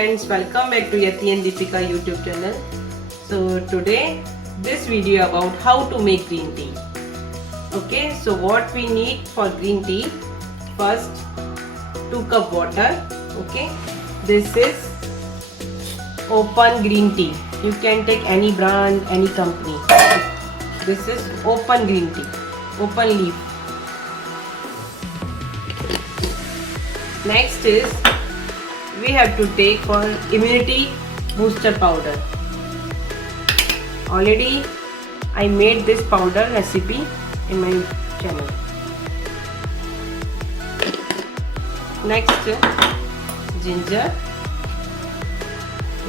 friends, welcome back to Yati and Deepika YouTube channel. So today this video about how to make green tea. Okay, so what we need for green tea: first 2 cup water. Okay, this is open green tea. You can take any brand, any company. This is open green tea, open leaf. Next is we have to take for immunity booster powder. Already I made this powder recipe in my channel. Next, ginger,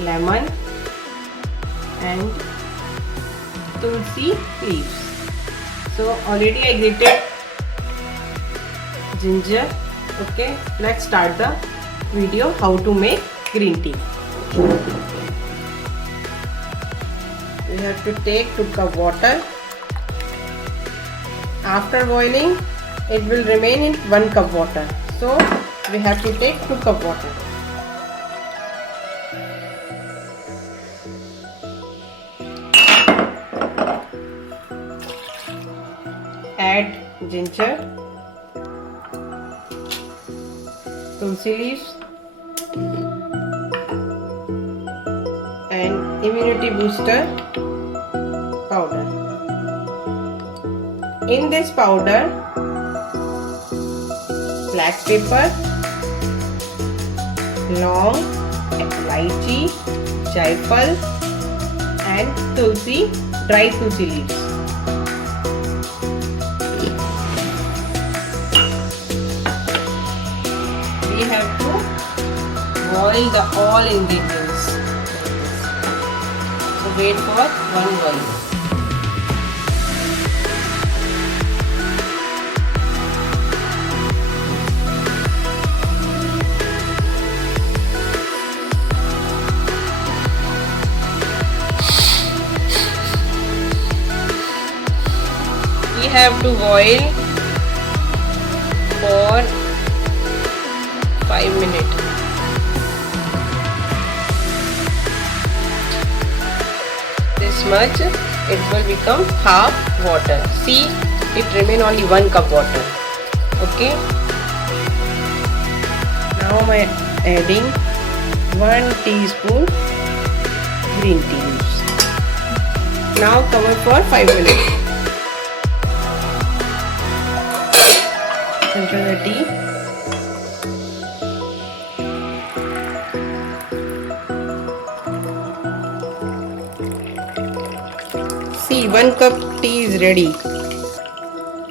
lemon and tulsi leaves. So already I grated ginger. Okay, let's start the video how to make green tea. We have to take 2 cup water. After boiling, it will remain in 1 cup water. So we have to take 2 cup water. Add ginger, tulsi leaves and immunity booster powder. In this powder, black pepper, long, lychee, jaifal and tulsi, dry tulsi leaves. We have to boil the all ingredients. So wait for 1 boil. We have to boil for 5 minutes. This much, it will become half water. See, it remain only 1 cup water. Okay. Now I am adding 1 teaspoon green tea leaves. Now cover for 5 minutes. Enter the tea. See, 1 cup tea is ready.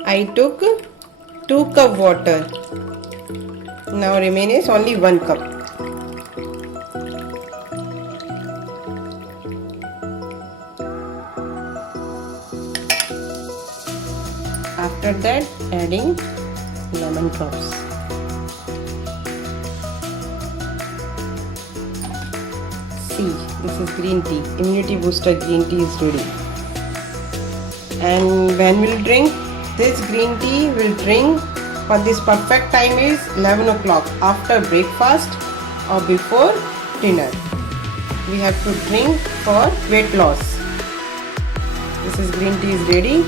I took 2 cup water. Now remains only 1 cup. After that, adding lemon drops. See, this is green tea. Immunity booster green tea is ready. And when we'll drink this green tea, we'll drink for this perfect time is 11 o'clock after breakfast or before dinner. We have to drink for weight loss. This is green tea is ready.